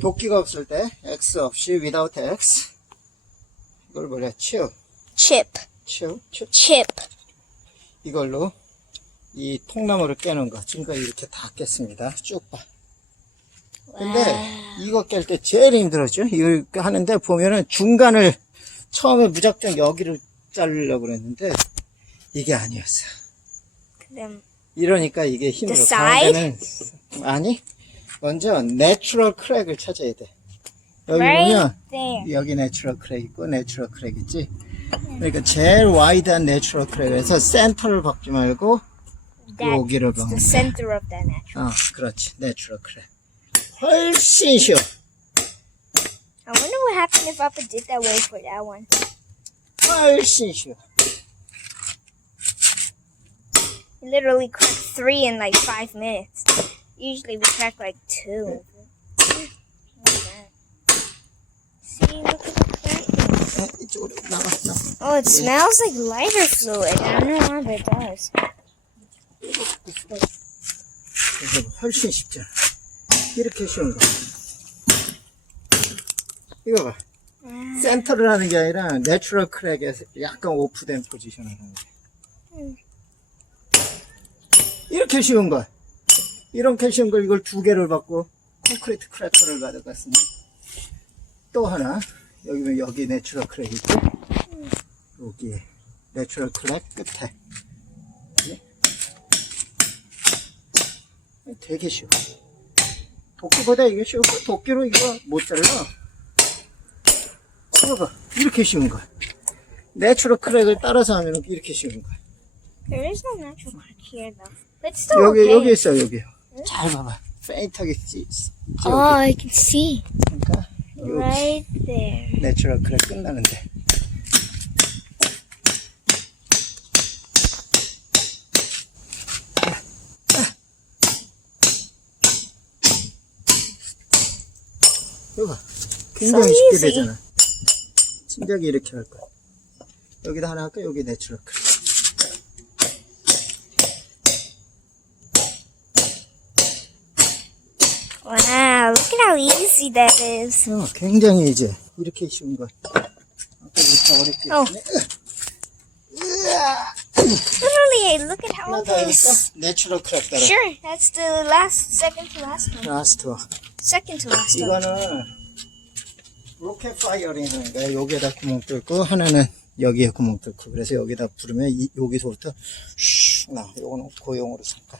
도끼가 없을 때 X 없이 without X 이걸 뭐래? chip. 이걸로 이 통나무를 깨는 거 지금까지 이렇게 다 깼습니다. 쭉 봐. 근데 이거 깰 때 제일 힘들었죠. 이걸 하는데 보면은 중간을 처음에 무작정 여기를 자르려고 그랬는데 이게 아니었어. 이러니까 이게 힘들어. 가운데는 아니 먼저 내추럴 크랙을 찾아야 돼. 여기 보면 여기 내추럴 크랙 있고 내추럴 크랙 있지. 그러니까 제일 와이드한 내추럴 크랙에서 센터를 박지 말고 여기를 박는 거야. 그렇지. 내추럴 크랙 훨씬 쉬워. I wonder what happened if Papa did that way for that one. 훨씬 쉬워. We literally cracked 3 in like 5 minutes. Usually we crack like 2. See, look at the crack. 이쪽으로 나와. Oh, it smells like lighter fluid. I don't know why, but it does. 그래서 훨씬 쉽잖아. 이렇게 쉬운 거. 이거 봐. 센터를 하는 게 아니라 내추럴 크랙에서 약간 오프된 포지션을 하는 거야. 이렇게 쉬운 거. 이렇게 쉬운 걸 이걸 2개를 받고 콘크리트 크래커를 가져갔으니 또 하나 여기 내추럴 크랙 있고 여기 내추럴 크랙 끝에 되게 쉬워. 도끼보다 이게 쉬워. 도끼로 이거 못 잘라. 이거 봐. 이렇게 쉬운 거야. 내추럴 크랙을 따라서 하면 이렇게 쉬운 거야. There is no natural crack here, though. But it's still okay. 여기 있어, 여기. 잘 봐봐. 페인트하게 있지. I can see. 그러니까 Right there. 내추럴 크랙 끝나는데. 이거 봐. 굉장히 쉽게 되잖아. 진작에 이렇게 할 거야. 여기다 하나 할까? 여기 내추럴 크랙. Wow, look at how easy that is. 굉장히 이제 이렇게 쉬운 거. 아까부터 어렵게 했네. Literally, look at how 하나 더 해볼까? this. 내추럴 크랙 따라. Sure, that's the second to last one. 라스트 원. Second to last one. 이거는 로켓 파이어링 하는 거야. 여기에다 구멍 뚫고 하나는 여기에 구멍 뚫고. 그래서 여기다 부르면 여기서부터 슉 나. 요거는 고용으로 잠깐.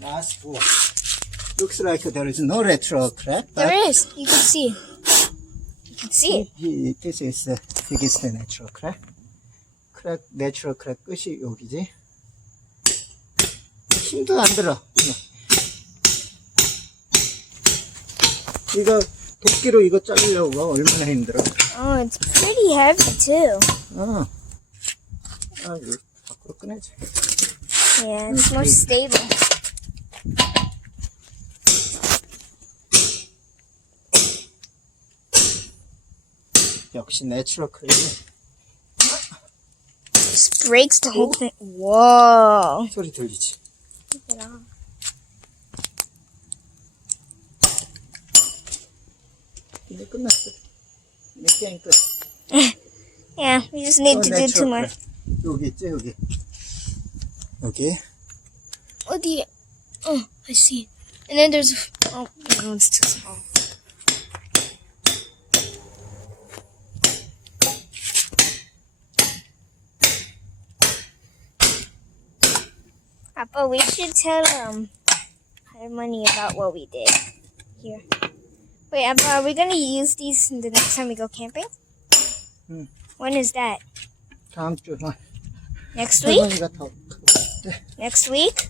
Last one. Looks like there is no retro crack. But There is. You can see. You can see it. this is the biggest natural crack. crack, natural crack 끝이 여기지. 힘도 안 들어. 이거 도끼로 이거 자르려고 얼마나 힘들어. Oh, it's pretty heavy too. 이거 밖으로 꺼내지. Yeah, it's more stable. 역시 내추럴 크랙이 This breaks the whole thing. Whoa. 소리 들리지. Keep it on. 이제 끝났어. 이제 게임 끝. Yeah, we just need to do 2 more. 여기 있지, 여기. 여기. Oh, I see. And then there's, oh, no, it's too small. Papa, we should tell Harmony about what we did here. Wait, Papa, are we gonna use these the next time we go camping? When is that? 다음 주. Next week? 할머니가 더 Next week?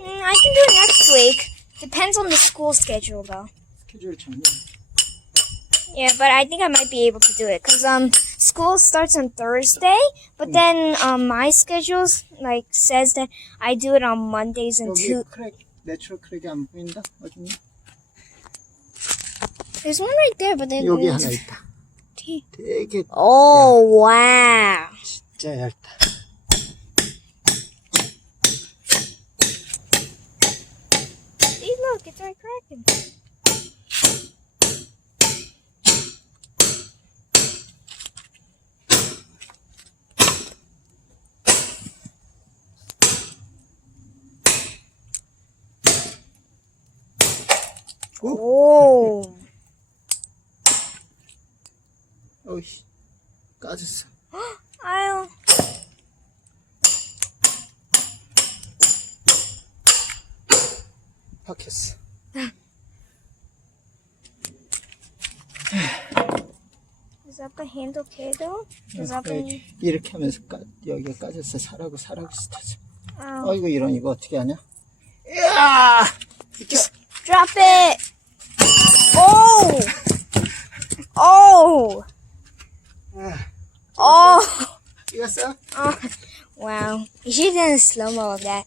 I can do it next week. Depends on the school schedule, though. 스케줄 정리. Yeah, but I think I might be able to do it because school starts on Thursday, but then my schedule like says that I do it on Mondays and 여기 크랙, 내추럴 크랙이 안 보인다? 어딨니? There's one right there, but then 여기 하나 있다. 되게 Oh wow! 진짜 얇다. See, look, look, it's already cracking. Oh. 어이씨, 까졌어. 아유. 박혔어. Is that the handle too, though? Is that the... 이렇게 하면서 여기가 까졌어. 사라고 스타트. Oh. 어이구, 이런 이거 어떻게 하냐? 이야! Drop it! Oh! Oh! Oh! 이겼어? Oh! Wow. You should have done a slow-mo of that.